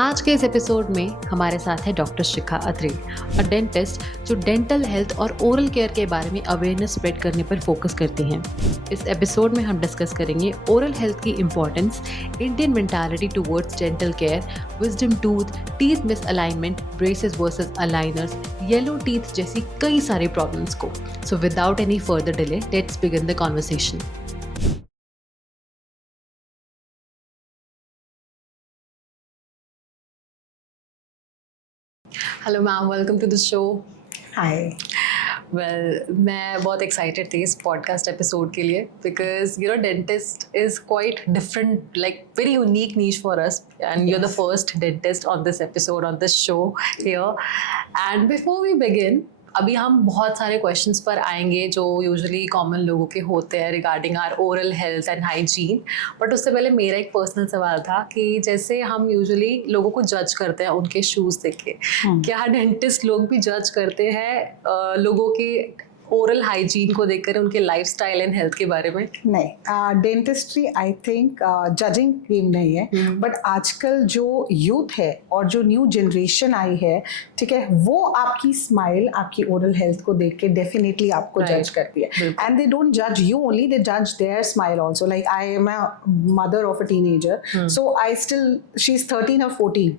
आज के इस एपिसोड में हमारे साथ है doctor Shikha Atre, a dentist जो डेंटल हेल्थ और ओरल केयर के बारे में अवेयरनेस स्प्रेड करने पर फोकस करती हैं। इस एपिसोड में हम डिस्कस करेंगे ओरल हेल्थ की importance, Indian mentality towards dental care, wisdom tooth, teeth misalignment, braces versus aligners, yellow teeth जैसी कई सारी प्रॉब्लम्स को। So without any further delay, let's begin the conversation. Hello ma'am, welcome to the show. Hi. मैं बहुत excited थी इस podcast episode के लिए because dentist is quite different, like very unique niche for us, and you are the first dentist on this episode, on this show here. And before we begin, अभी हम बहुत सारे questions पर आएंगे जो usually common लोगों के होते हैं regarding our oral health and hygiene. But उससे पहले मेरा एक पर्सनल सवाल था कि जैसे हम यूजुअली लोगों को जज करते हैं उनके शूज़ देख के, क्या डेंटिस्ट लोग भी जज करते हैं लोगों के ओरल हाइजीन को देखकर, उनके लाइफस्टाइल एंड हेल्थ के बारे में? नहीं, dentistry I think judging game नहीं है, बट आजकल जो यूथ है और जो न्यू जनरेशन आई है, ठीक है, वो आपकी स्माइल, आपकी ओरल हेल्थ को देख के डेफिनेटली आपको जज करती है। एंड दे डोंट जज यू ओनली, दे जज there smile also. Like I am a mother of a teenager, so I still, she is 13 or 14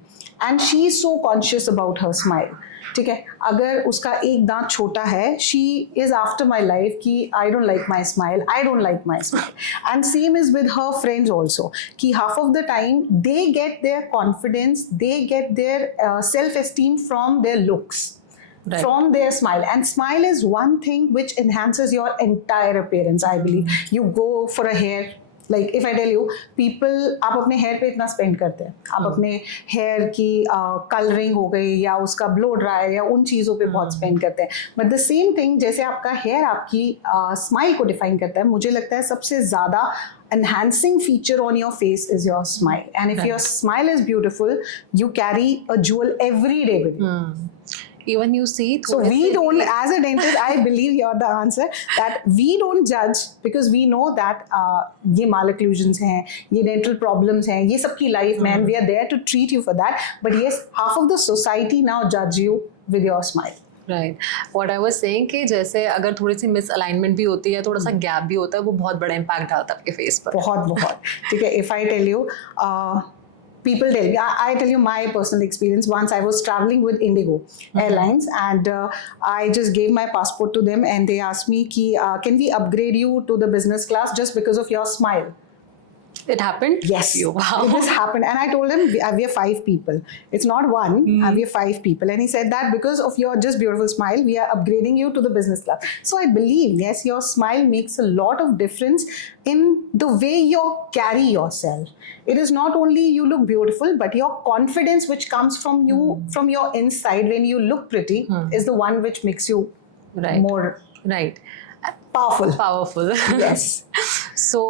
and she is so conscious about her smile. ठीक है, अगर उसका एक दांत छोटा है, she is after my life कि I don't like my smile, I don't like my smile. And same is with her friends also, कि half of the time they get there confidence, they get their self esteem from there looks, from their smile. And smile is one thing which enhances your entire appearance, I believe. You go for a hair, like if I tell you, people, आप अपने hair पे इतना spend करते हैं, आप अपने hair की colouring हो गई या उसका ब्लो ड्राई या उन चीज़ों पे बहुत स्पेंड करते हैं। बट द सेम थिंग, जैसे आपका हेयर आपकी स्माइल को डिफाइन करता है, मुझे लगता है सबसे ज़्यादा enhancing feature on your face is your smile. And if your smile is beautiful, you carry a jewel every day with you. Even you see, so we don't, as a dentist, I believe you're the answer, that we don't judge because we know that ये malocclusions हैं, ये dental problems हैं, ये सबकी life में, and we are there to treat you for that. But yes, half of the society now judge you with your smile. Right, what I was saying कि जैसे अगर थोड़ी सी मिस अलाइनमेंट भी होती है, थोड़ा सा गैप भी होता है, वो बहुत बड़ा इम्पैक्ट डालता है आपके फेस पर। बहुत ठीक है। If I tell you, people tell me, I tell you my personal experience. Once I was traveling with Indigo Airlines, and I just gave my passport to them, and they asked me ki, can we upgrade you to the business class just because of your smile? It happened? Yes. Wow. This happened. And I told him, we are 5 people. It's not one, we are 5 people. And he said that because of your just beautiful smile, we are upgrading you to the business class. So I believe, yes, your smile makes a lot of difference in the way you carry yourself. It is not only you look beautiful, but your confidence which comes from you, from your inside when you look pretty, is the one which makes you more powerful. Yes. So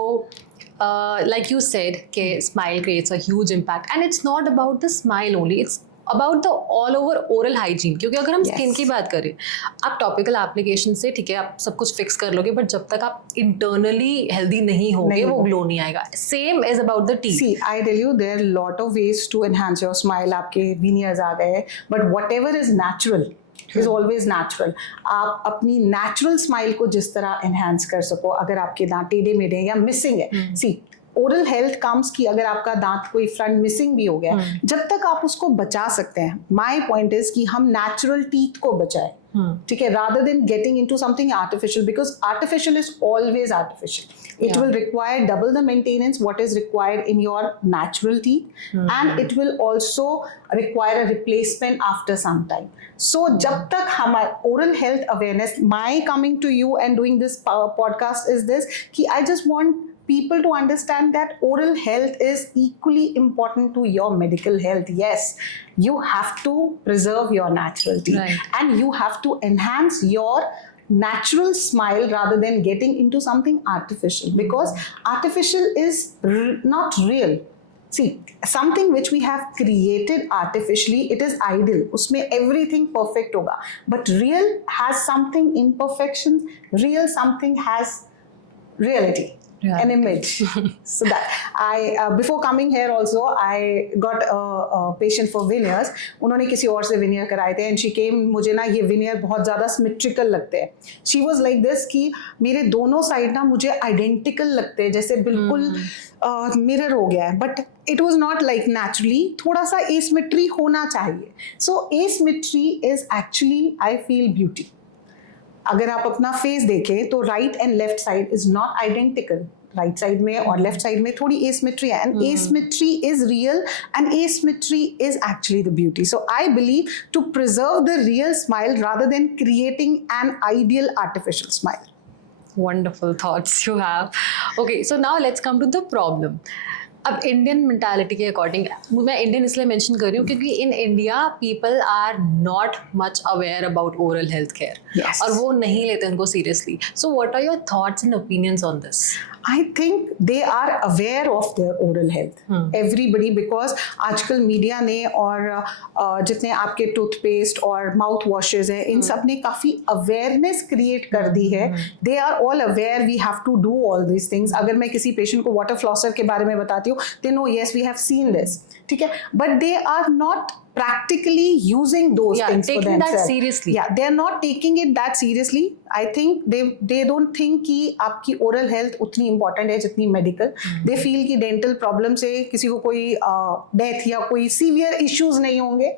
like you said, smile creates a huge impact, and it's not about the smile only, it's about the all over oral hygiene. क्योंकि अगर हम skin की बात करें, आप topical application से ठीक है आप सब कुछ फिक्स कर लोगे, बट जब तक आप इंटरनली हेल्दी नहीं होगे वो ग्लो नहीं आएगा। Same is about the teeth. See, I tell you, there are lot of ways to enhance your smile. आपके veneers आ गए, but whatever is natural is always natural. आप अपनी natural smile को जिस तरह enhance कर सको, अगर आपके दांत टेढ़े मेढ़े या missing है, see, ओरल हेल्थ कम्स की अगर आपका दांत कोई फ्रंट मिसिंग भी हो गया, जब तक आप उसको बचा सकते हैं, माई पॉइंट इज कि हम नेचुरल टीथ को बचाएं, ठीक है, rather than getting into something artificial, because artificial is always artificial. It will require double the maintenance what is required in your natural teeth, and it will also require a replacement after some time. So जब तक हमारा oral health awareness, my coming to you and doing this podcast is this, कि I just want people to understand that oral health is equally important to your medical health. Yes, you have to preserve your natural teeth, and you have to enhance your natural smile rather than getting into something artificial, because artificial is not real. See, something which we have created artificially, it is ideal, usme everything perfect hoga, but real has something imperfections, real something has reality. an image. So that before coming here also I got a patient for veneers. उन्होंने किसी और से veneer कराए थे and she came, मुझे ना ये veneer बहुत ज़्यादा symmetrical लगते हैं. She was like this कि मेरे दोनों साइड ना मुझे identical लगते हैं, जैसे बिल्कुल मिरर हो गया है, but it was not like naturally, थोड़ा सा asymmetry होना चाहिए. सो asymmetry is actually I feel beauty. अगर आप अपना फेस देखें तो right and left side is not identical. Right side में और लेफ्ट साइड में थोड़ी asymmetry है, and asymmetry is real and asymmetry is actually the beauty. So I believe to preserve the real smile rather than creating an ideal artificial smile. Wonderful thoughts you have. Okay, so now let's come to the problem. अब Indian mentality के according, मैं Indian इसलिए mention कर रही हूँ क्योंकि in India people are not much aware about oral health care, और वो नहीं लेते उनको seriously. So what are your thoughts and opinions on this? I think they are aware of their oral health. Everybody, because आजकल media ने और जितने आपके टूथपेस्ट और माउथ वॉशेज हैं, इन सब ने काफ़ी अवेयरनेस क्रिएट कर दी है. They are all aware we have to do all this things. अगर मैं किसी पेशेंट को वाटर फ्लॉसर के बारे में बताती हूँ, they know yes we have seen this, ठीक है, but they are not practically using those things for themselves. That seriously. Yeah, they are not taking it that seriously. I think they don't think कि आपकी oral health उतनी important है जितनी medical. They feel कि dental problem से किसी को कोई death या कोई severe issues नहीं होंगे.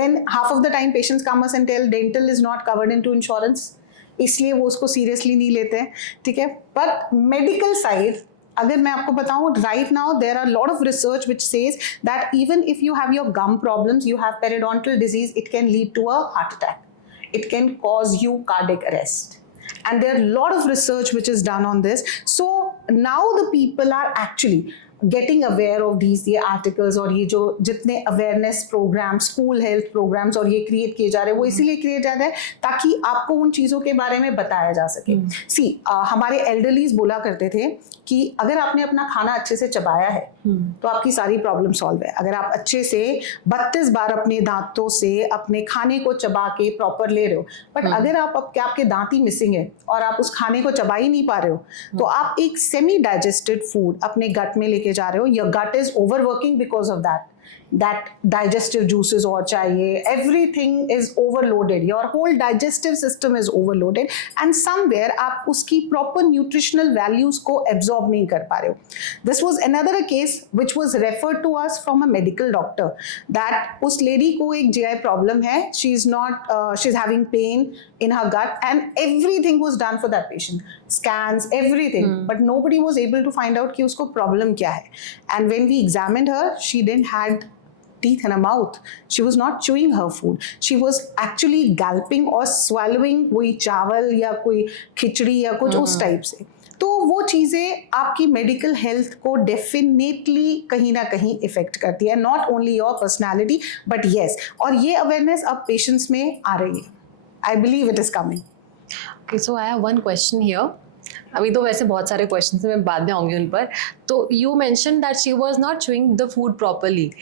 Then half of the time patients come us and tell dental is not covered into insurance. इसलिए वो उसको seriously नहीं लेते हैं, ठीक है. But medical side, अगर मैं आपको बताऊं, right now there are a lot of research which says that even if you have your gum problems, you have periodontal disease, it can lead to a heart attack. It can cause you cardiac arrest. And there are a lot of research which is done on this. So now the people are actually getting aware of these ये articles और ये जो जितने awareness programs, school health programs और ये create किए जा रहे हैं, वो इसीलिए create जाते हैं ताकि आपको उन चीज़ों के बारे में बताया जा सके. See, हमारे elderlies बोला करते थे कि अगर आपने अपना खाना अच्छे से चबाया है तो आपकी सारी प्रॉब्लम सॉल्व है. अगर आप अच्छे से 32 बार अपने दांतों से अपने खाने को चबा के प्रॉपर ले रहे हो, बट अगर आपके दांत ही मिसिंग है और आप उस खाने को चबा ही नहीं पा रहे हो, तो आप एक सेमी डाइजेस्टेड फूड अपने गट में लेके जा रहे हो. Your gut is overworking because of that digestive juices और चाहिए, everything is overloaded, your whole digestive system is overloaded, and somewhere आप उसकी proper nutritional values को absorb नहीं कर पा रहे हो. This was another case which was referred to us from a medical doctor, that उस lady को एक GI problem है, she's having pain in her gut, and everything was done for that patient, scans, everything, but nobody was able to find out कि उसको problem क्या है. And when we examined her, she didn't had teeth in her mouth. She was not chewing her food. She was actually gulping or swallowing कोई चावल या कोई खिचड़ी या कुछ उस टाइप से. तो वो चीज़ें आपकी मेडिकल हेल्थ को डेफिनेटली कहीं ना कहीं इफेक्ट करती है, not only your personality but yes. और ये अवेयरनेस अब पेशेंट्स में आ रही है. I believe it is coming. Okay, so I have one question here. अभी तो वैसे बहुत सारे क्वेश्चन मैं बाद में आऊँगी उन पर. तो you mention that she was not chewing the food properly.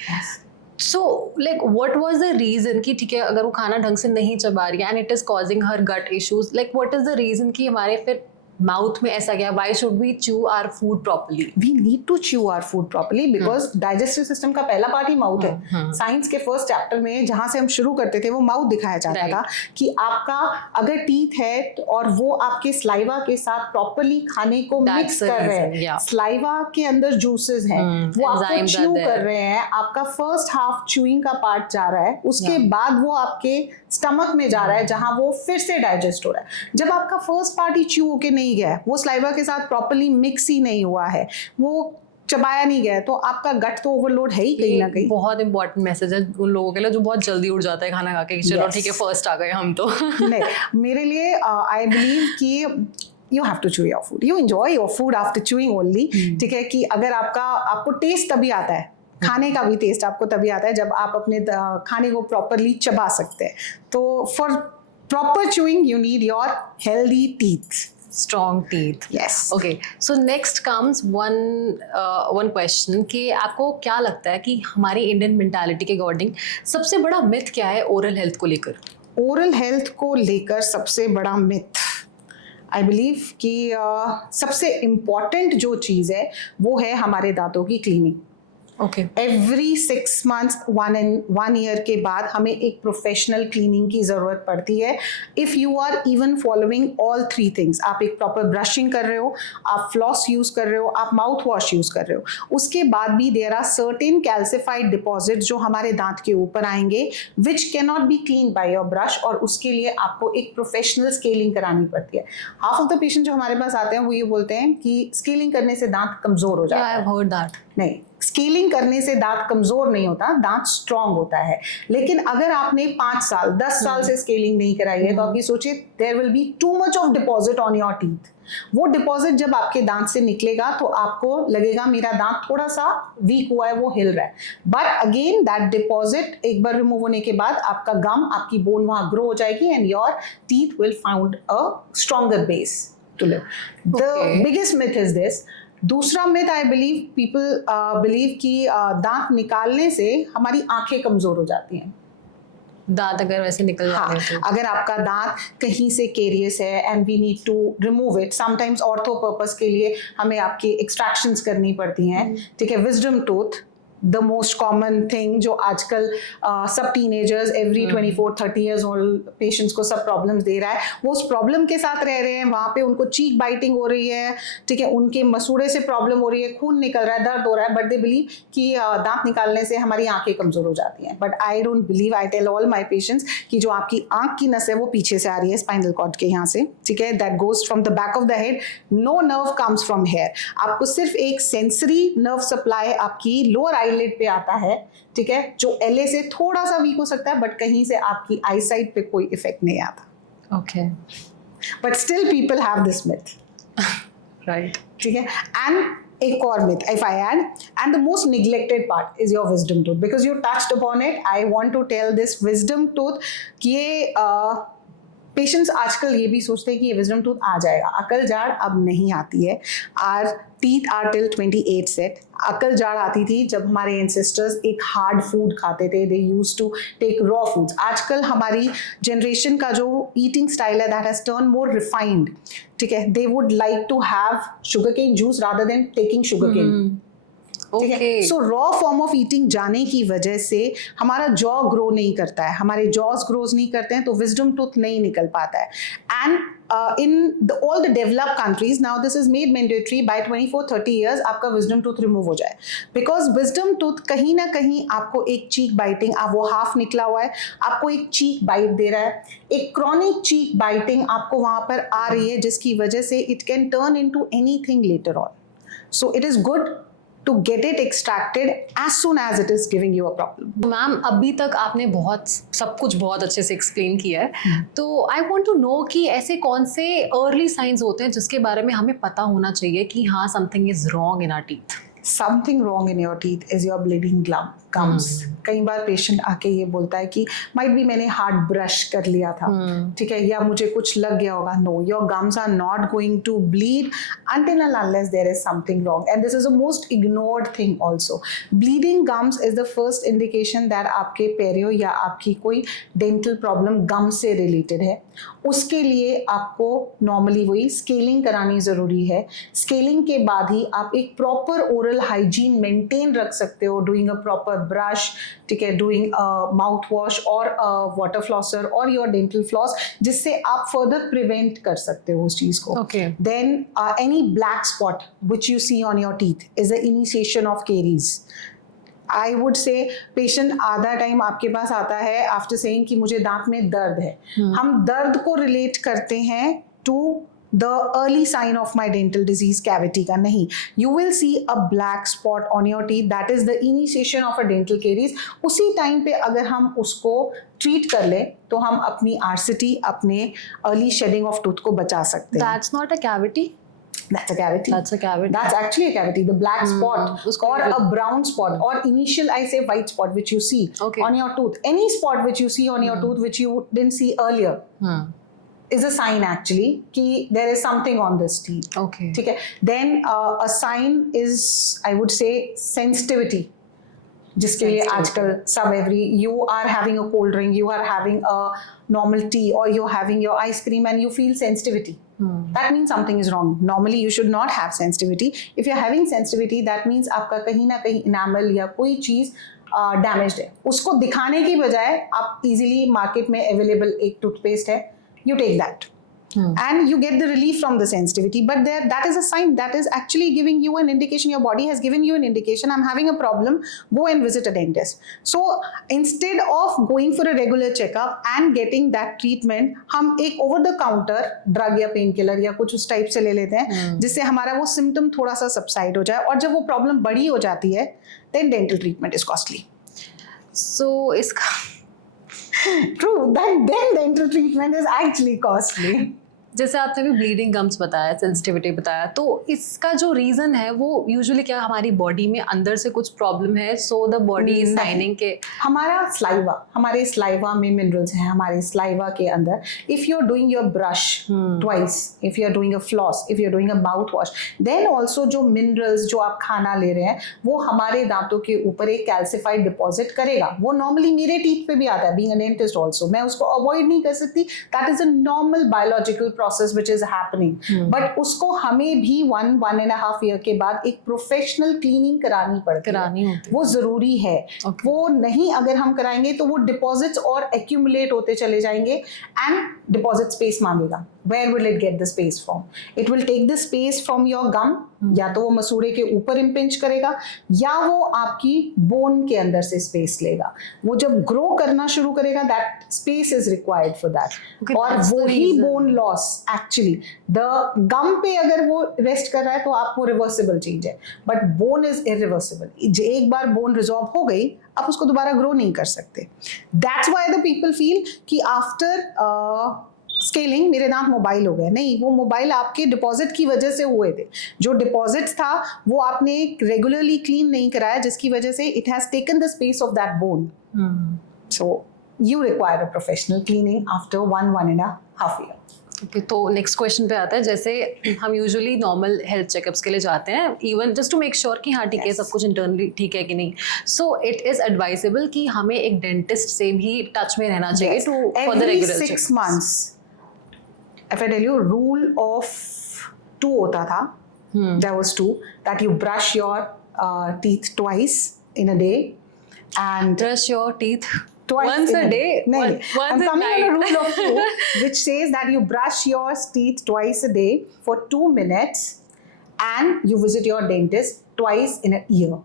So like what was the reason कि ठीक है अगर वो खाना ढंग से नहीं चबा रही है and it is causing her gut issues, like what is the reason कि हमारे फिर माउथ में ऐसा गया? Why should we chew our food properly? We need to chew our food properly because digestive system का पहला पार्ट ही mouth है. साइंस के फर्स्ट चैप्टर में जहां से हम शुरू करते थे वो माउथ दिखाया जाता था कि आपका अगर टीथ है और वो आपके स्लाइवा के साथ प्रॉपर्ली खाने को मिक्स कर रहे हैं, स्लाइवा के अंदर जूसेस हैं, वो आपको च्यू कर रहे हैं, आपका फर्स्ट हाफ च्यूइंग का पार्ट जा रहा है, उसके बाद वो आपके स्टमक में जा रहा है जहां वो फिर से डाइजेस्ट हो रहा है. जब आपका फर्स्ट पार्ट ही च्यू होके नहीं गया है, वो स्लाइवा के साथ प्रॉपर्ली मिक्स ही नहीं हुआ है, वो चबाया नहीं गया, तो आपका गट तो ओवरलोड है ही कहीं ना कहीं. बहुत इंपॉर्टेंट मैसेज है उन लोगों के लिए जो बहुत जल्दी उठ जाता है खाना खा के, चलो ठीक है फर्स्ट आ गए हम तो. नहीं, मेरे लिए आई बिलीव कि you have to chew your food. You enjoy your food after chewing only. ठीक है कि अगर आपको टेस्ट तभी आता है, खाने का भी टेस्ट आपको तभी आता है जब आप अपने खाने को प्रॉपरली चबा सकते हैं. तो for proper chewing you need your healthy teeth, strong teeth. Yes. Okay, so next comes one question कि आपको क्या लगता है कि हमारी इंडियन मेंटालिटी के अकॉर्डिंग सबसे बड़ा मिथ क्या है ओरल हेल्थ को लेकर? ओरल हेल्थ को लेकर सबसे बड़ा मिथ, आई बिलीव कि सबसे इम्पॉर्टेंट जो चीज़ है वो है हमारे दांतों की cleaning. Okay. Every 6 months 1 year के बाद हमें एक प्रोफेशनल क्लीनिंग की ज़रूरत पड़ती है. If you are even following all 3 things, आप एक प्रॉपर ब्रशिंग कर रहे हो, आप फ्लॉस यूज़ कर रहे हो, आप माउथ वॉश यूज़ कर रहे हो, उसके बाद भी there are certain calcified deposit जो हमारे दांत के ऊपर आएंगे which can not be clean by your brush, और उसके लिए आपको एक प्रोफेशनल स्केलिंग करानी पड़ती है. हाफ ऑफ द पेशेंट जो हमारे पास आते हैं वो ये बोलते हैं कि स्केलिंग करने से दांत कमज़ोर हो जाता है. I have heard that. नहीं, स्केलिंग करने से दांत कमजोर नहीं होता, दांत स्ट्रांग होता है. लेकिन अगर आपने 5 साल 10 साल से स्केलिंग नहीं कराई है तो आप ये सोचिए there will be too much of deposit on your teeth. वो डिपॉजिट जब आपके दांत से निकलेगा तो आपको लगेगा मेरा दांत थोड़ा सा वीक हुआ है, वो हिल रहा है. बट अगेन दैट डिपॉजिट एक बार रिमूव होने के बाद आपका गम, आपकी बोन वहां ग्रो हो जाएगी and your teeth will found a stronger base to live. The biggest myth is this. दूसरा myth I believe people believe कि दांत निकालने से हमारी आंखें कमजोर हो जाती हैं. दांत अगर वैसे निकल जाते हैं तो अगर आपका दांत कहीं से केरियस है and we need to remove it, sometimes ortho purpose के लिए हमें आपकी एक्सट्रैक्शंस करनी पड़ती हैं. ठीक है, wisdom tooth the most common thing जो आजकल सब teenagers every 24-30 years old patients को सब प्रॉब्लम्स दे रहा है. वो उस प्रॉब्लम के साथ रह रहे हैं, वहाँ पे उनको चीक बाइटिंग हो रही है. ठीक है, उनके मसूड़े से प्रॉब्लम हो रही है, खून निकल रहा है, दर्द हो रहा है, बट दे बिलीव कि दांत निकालने से हमारी आंखें कमजोर हो जाती हैं. But I don't believe. I tell all my patients कि जो आपकी आंख की नस है वो पीछे से आ रही है, स्पाइनल कॉर्ड के यहाँ से. ठीक है, that goes from the back of the head. No nerve comes from here. आपको सिर्फ एक सेंसरी नर्व सप्लाई आपकी लोअर आईलिड पे आता है. ठीक है, जो एलए से थोड़ा सा वीक हो सकता है, बट कहीं से आपकी आई साइट पे कोई इफेक्ट नहीं आता. Okay. But still people have this myth. Right. ठीक है, एंड एक और myth if I add, and the most neglected part is your wisdom tooth, because you touched upon it. I want to tell this wisdom tooth कि ये patients आजकल ये भी सोचते हैं कि ये विजडम टूथ आ जाएगा. अकल जाड़ अब नहीं आती है. Our teeth are till 28 set. अकल जाड़ आती थी जब हमारे एंसेस्टर्स एक हार्ड फूड खाते थे. They used to take raw foods. आजकल हमारी जनरेशन का जो ईटिंग स्टाइल है that has turn more refined. ठीक है, they would like to have sugar cane juice rather than taking sugar cane. ठीक है, so raw form of eating जाने की वजह से हमारा जॉ ग्रो नहीं करता है, हमारे जॉज ग्रोज नहीं करते हैं, तो विजडम टूथ नहीं निकल पाता है. And in all the developed countries now this is made mandatory by 24-30 years आपका wisdom tooth remove हो जाए, because wisdom tooth कहीं ना कहीं आपको एक cheek biting, आप वो हाफ निकला हुआ है, आपको एक cheek bite दे रहा है, एक chronic cheek biting आपको वहाँ पर आ रही है, जिसकी वजह से it can turn into anything later on. So it is good to get it extracted as soon as it is giving you a problem. Ma'am अभी तक आपने बहुत सब कुछ बहुत अच्छे से एक्सप्लेन किया है. तो आई वांट टू नो कि ऐसे कौन से अर्ली साइंस होते हैं जिसके बारे में हमें पता होना चाहिए कि हाँ something is wrong in our teeth. Something wrong in your teeth is your bleeding gums. कई बार पेशेंट आके ये बोलता है कि माइट भी मैंने हार्ड ब्रश कर लिया था, ठीक है, या मुझे कुछ लग गया होगा. No, your gums are not going to bleed until and unless there is something wrong, and this is the most ignored thing also. Bleeding gums is the first indication that आपके पेरियो या आपकी कोई डेंटल प्रॉब्लम गम से related है. उसके लिए आपको normally वही स्केलिंग करानी ज़रूरी है. स्केलिंग के बाद ही आप एक प्रॉपर ओरल हाइजीन मेंटेन रख सकते हो, डूइंग अ प्रॉपर ब्रश, ठीक है, डूइंग माउथ वॉश और वाटर फ्लॉसर और योर डेंटल फ्लॉस, जिससे आप फर्दर प्रिवेंट कर सकते हो उस चीज़ को. Then any black spot which you see on your teeth is the initiation of caries. I would say patient आधा टाइम आपके पास आता है आफ्टर सेइंग कि मुझे दांत में दर्द है. हम दर्द को रिलेट करते हैं to the early sign of my dental disease cavity का नहीं. You will see a black spot on your teeth, that is the initiation of a dental caries. उसी टाइम पे अगर हम उसको ट्रीट कर ले तो हम अपनी RCT, अपने early shedding of tooth को बचा सकते हैं. That's not a cavity. That's a cavity. That's a cavity. That's actually a cavity. The black spot or a brown spot or initial, I say, white spot which you see on your tooth. Any spot which you see on your tooth which you didn't see earlier is a sign actually कि there is something on this teeth. Okay. ठीक है. Then a sign is, I would say, sensitivity. जिसके लिए आजकल सब you are having a cold drink, you are having a normal tea, or you're having your ice cream and you feel sensitivity. That means something is wrong. Normally you should not have sensitivity. If you're having sensitivity, that means आपका कहीं ना कहीं enamel या कोई चीज damaged है. उसको दिखाने की बजाय आप इजीली मार्केट में अवेलेबल एक टूथपेस्ट है, you take that. And you get the relief from the sensitivity, but that is a sign, that is actually giving you an indication, your body has given you an indication, I'm having a problem, go and visit a dentist. So instead of going for a regular checkup and getting that treatment, हम एक over the counter drug या pain killer या कुछ उस type से ले लेते हैं जिससे हमारा वो symptom थोड़ा सा subside हो जाए, और जब वो problem बड़ी हो जाती है then dental treatment is costly. So इसका True, then dental treatment is actually costly. जैसे आपने भी ब्लीडिंग गम्स बताया, सेंसिटिविटी बताया, तो इसका जो रीजन है वो यूजुअली क्या हमारी बॉडी में अंदर से कुछ प्रॉब्लम है, so the body is signing के हमारा स्लाइवा, हमारे स्लाइवा में मिनरल्स हैं, हमारे स्लाइवा के अंदर. If you are doing your brush twice, if you are doing a floss, if you are doing a mouth wash, then also जो minerals जो आप खाना ले रहे हैं वो हमारे दांतों के ऊपर एक कैल्सिफाइड डिपॉजिट करेगा. वो नॉर्मली मेरे टीथ पे भी आता है, बीइंग अ डेंटिस्ट ऑल्सो, मैं उसको अवॉइड नहीं कर सकती. That is a normal biological process which is happening. But उसको हमें भी 1.5 year के बाद एक प्रोफेशनल क्लीनिंग करानी पड़ती है. वो जरूरी है. वो नहीं अगर हम कराएंगे तो वो डिपॉजिट्स और एक्यूमुलेट होते चले जाएंगे एंड डिपॉजिट स्पेस मांगेगा. Where will it get the space from? It will take the space from your gum, या तो वो मसूड़े के ऊपर इम्पिंच करेगा या वो आपकी बोन के अंदर से स्पेस लेगा. वो जब ग्रो करना शुरू करेगा, that space is required for that. और वो ही bone loss actually the gum पे अगर वो रेस्ट कर रहा है तो आपको रिवर्सिबल चीज है, बट बोन इज इरिवर्सिबल. एक बार बोन रिजॉल्व हो गई, आप उसको दोबारा ग्रो नहीं कर सकते. That's why the people feel कि आफ्टर स्केलिंग मेरे दांत मोबाइल हो गए. नहीं, वो मोबाइल आपके डिपॉजिट की वजह से हुए थे. जो डिपॉजिट था वो आपने रेगुलरली क्लीन नहीं कराया, जिसकी वजह से it has taken the space of that bone. So you require a professional cleaning after 1.5 year. Okay, तो नेक्स्ट क्वेश्चन पे आता है. जैसे हम यूजुअली नॉर्मल हेल्थ चेकअप्स के लिए जाते हैं, even just to make sure कि हाँ ठीक है, सब कुछ इंटरनली ठीक है कि नहीं. सो इट इज एडवाइजेबल कि हमें एक डेंटिस्ट से भी टच में रहना चाहिए to for the regular 6 months. If I tell you, rule of 2 होता था. There was 2, that you brush your teeth twice in a day and brush your teeth twice once a day. No, once I'm a coming night. on a rule of 2 which says that you brush your teeth twice a day for 2 minutes and you visit your dentist twice in a year.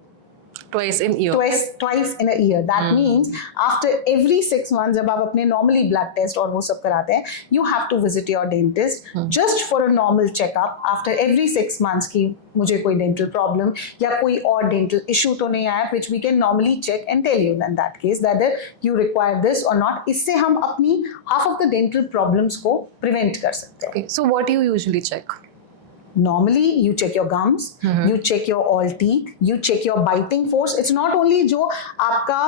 Twice in year. Twice in a year. That means after every 6 months, जब आप अपने normally blood test और वो सब कराते हैं, you have to visit your dentist just for a normal checkup after every 6 months कि मुझे कोई dental problem या कोई और dental issue तो नहीं आया, which we can normally check and tell you in that case whether you require this or not. इससे हम अपनी half of the dental problems को prevent कर सकते हैं. Okay, so what do you usually check? Normally you check your gums, you check your all teeth, you check your biting force. It's not only जो आपका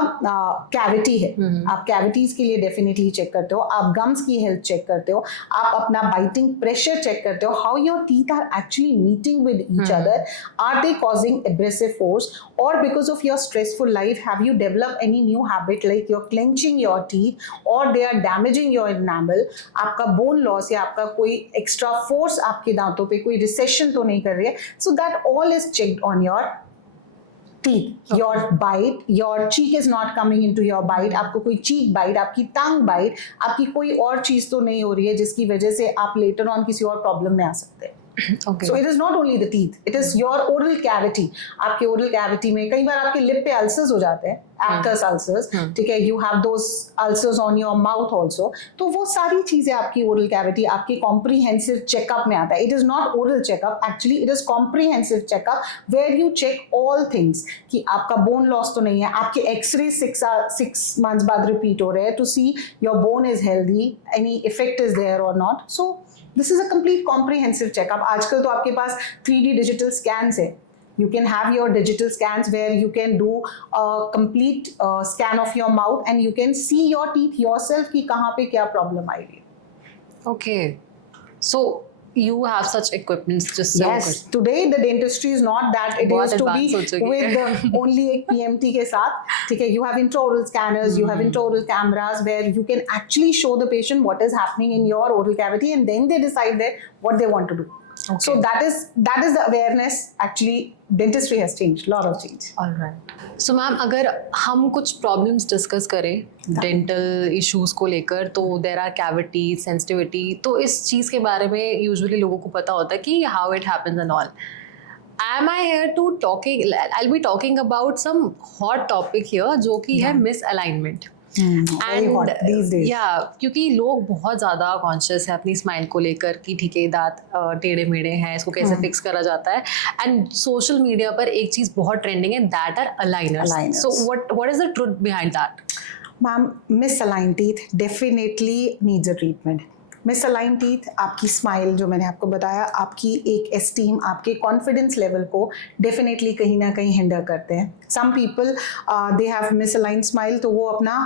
cavity है, आप cavities के लिए definitely check करते हो, आप gums की health check करते हो, आप अपना biting pressure check करते हो, how your teeth are actually meeting with each other, are they causing abrasive force, or because of your stressful life have you developed any new habit like you're clenching your teeth or they are damaging your enamel. आपका bone loss या आपका कोई extra force आपके दांतों पे कोई session तो नहीं कर रही है. So that all is checked on your teeth, your bite, your cheek is not coming into your bite. आपको कोई चीक बाइट, आपकी टंग बाइट, आपकी कोई और चीज तो नहीं हो रही है जिसकी वजह से आप लेटर ऑन किसी और प्रॉब्लम में आ सकते हैं. Okay. So it is not only the teeth, it is your oral cavity. आपके oral cavity में कई बार आपके lip पे ulcers हो जाते हैं, actus ulcers, ठीक है, you have those ulcers on your mouth also. तो वो सारी चीजें आपकी oral cavity आपकी comprehensive checkup में आता है. It is not oral checkup, actually it is comprehensive checkup where you check all things कि आपका bone loss तो नहीं है, आपके X-ray 6 months बाद repeat हो रहे हैं to see your bone is healthy, any effect is there or not. So this is a complete comprehensive checkup. आजकल तो आपके पास 3D digital scans है. You can have your digital scans where you can do a complete scan of your mouth and you can see your teeth yourself कि कहाँ पे क्या problem आई है. Okay. So you have such equipments just so Yes, today the dentistry is not that it बहुत used to advanced हो be चुकी with है। the only एक PMT के साथ, ठीक है, you have intraoral scanners, you have intraoral cameras where you can actually show the patient what is happening in your oral cavity and then they decide that what they want to do. Okay. So that is the awareness. Actually dentistry has changed, lot of change. Alright. So ma'am अगर हम कुछ problems discuss करें dental issues को लेकर, तो there are cavity, sensitivity, तो इस चीज़ के बारे में यूजुअली लोगों को पता होता है कि how it happens and all. Am I here to talking? I'll be talking about some hot topic here, जो कि है misalignment. Very hot these days. Yeah, क्योंकि लोग बहुत ज़्यादा कॉन्शियस है अपनी स्माइल को लेकर कि ठीक है दांत टेढ़े मेढ़े हैं, इसको कैसे फिक्स करा जाता है. एंड सोशल मीडिया पर एक चीज़ बहुत ट्रेंडिंग है, that are aligners. So what is the truth behind that? Ma'am, misaligned teeth definitely needs a treatment. Misaligned teeth आपकी स्माइल, जो मैंने आपको बताया, आपकी एक एस्टीम, आपके कॉन्फिडेंस लेवल को डेफिनेटली कहीं ना कहीं हिंडर करते हैं. Some people they have misaligned smile, तो वो अपना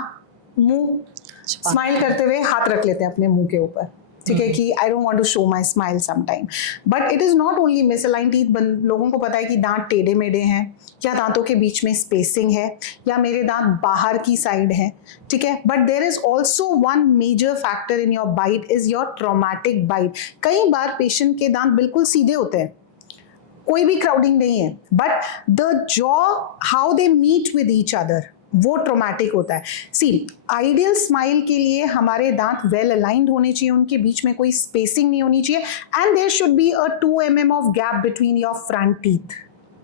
मुंह स्माइल करते हुए हाथ रख लेते हैं अपने मुंह के ऊपर, ठीक है, कि I don't want to show my smile some time. But it is not only misaligned teeth. लोगों को पता है कि दांत टेढ़े मेढ़े हैं, या दांतों के बीच में स्पेसिंग है, या मेरे दांत बाहर की साइड है, ठीक है. But there is also one major factor in your bite is your traumatic bite. कई बार पेशेंट के दांत बिल्कुल सीधे होते हैं, कोई भी क्राउडिंग नहीं है, but the jaw how they meet with each other वो ट्रोमैटिक होता है. सी, आइडियल स्माइल के लिए हमारे दांत वेल अलाइंड होने चाहिए, उनके बीच में कोई स्पेसिंग नहीं होनी चाहिए, and there should be a 2 mm of gap between your front teeth.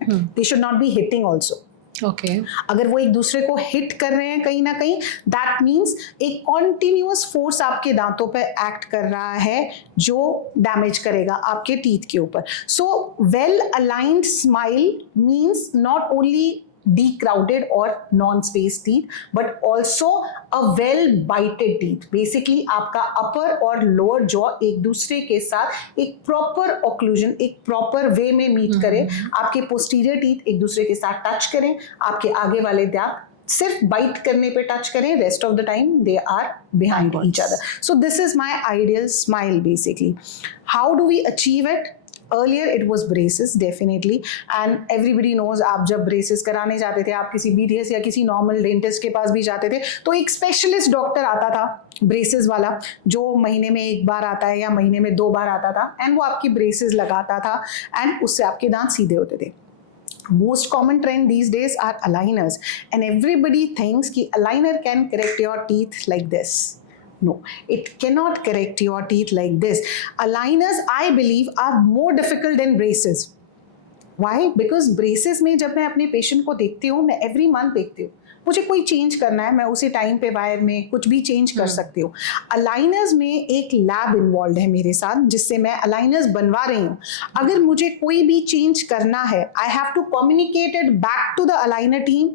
They should not be hitting also. Okay. अगर वो एक दूसरे को हिट कर रहे हैं कहीं ना कहीं, दैट मीन्स एक कॉन्टिन्यूअस फोर्स आपके दांतों पर एक्ट कर रहा है जो डैमेज करेगा आपके टीथ के ऊपर. So well aligned smile means not only decrowded or non-spaced teeth, but also a well-bited teeth. Basically, आपका upper और lower jaw एक दूसरे के साथ एक proper occlusion, एक proper way में meet करें. आपके posterior teeth एक दूसरे के साथ touch करें, आपके आगे वाले दांत सिर्फ बाइट करने पे टच करें, rest of the time they are behind each other. So this is my ideal smile basically. How do we achieve it? Earlier it was braces definitely, and everybody knows आप जब braces कराने जाते थे, आप किसी BDS या किसी normal dentist के पास भी जाते थे, तो एक स्पेशलिस्ट डॉक्टर आता था ब्रेसेस वाला, जो महीने में 1 बार आता है या महीने में 2 बार आता था, एंड वो आपकी ब्रेसेस लगाता था एंड उससे आपके दांत सीधे होते थे. Most common trend these days are aligners, and everybody thinks कि aligner can correct your teeth like this. No, it cannot correct your teeth like this. Aligners, I believe, are more difficult than braces. Why? Because braces में जब मैं अपने patient को देखती हूँ, मैं every month देखती हूँ, मुझे कोई चेंज करना है, मैं उसी टाइम पे वायर में कुछ भी चेंज कर सकती हूँ. अलाइनर्स में एक लैब इन्वॉल्व है मेरे साथ, जिससे मैं अलाइनर्स बनवा रही हूँ. अगर मुझे कोई भी चेंज करना है, I have to communicate it back to the aligner team.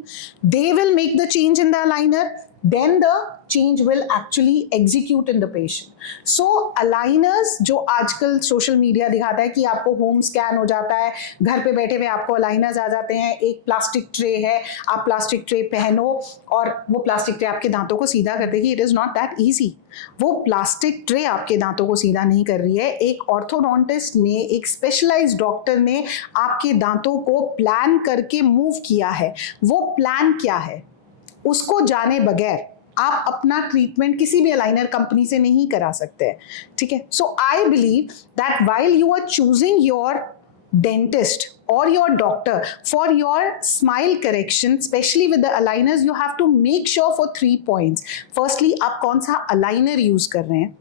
They will make the change in the aligner, then the change will actually execute in the patient. So aligners जो आजकल सोशल मीडिया दिखाता है कि आपको home scan हो जाता है, घर पे बैठे हुए आपको अलाइनर्स आ जाते हैं, एक प्लास्टिक ट्रे है, आप प्लास्टिक ट्रे पहनो और वो प्लास्टिक ट्रे आपके दांतों को सीधा कर देगी. It is not that easy. वो प्लास्टिक ट्रे आपके दांतों को सीधा नहीं कर रही है. एक ऑर्थोडोंटिस्ट ने, एक स्पेशलाइज्ड डॉक्टर ने आपके दांतों को प्लान करके मूव किया है. वो प्लान क्या है उसको जाने बगैर आप अपना ट्रीटमेंट किसी भी अलाइनर कंपनी से नहीं करा सकते हैं, ठीक है. So I believe that while you are choosing your dentist or your doctor for your smile correction, especially with the aligners, you have to make sure for 3 points. Firstly, आप कौन सा aligner यूज कर रहे हैं.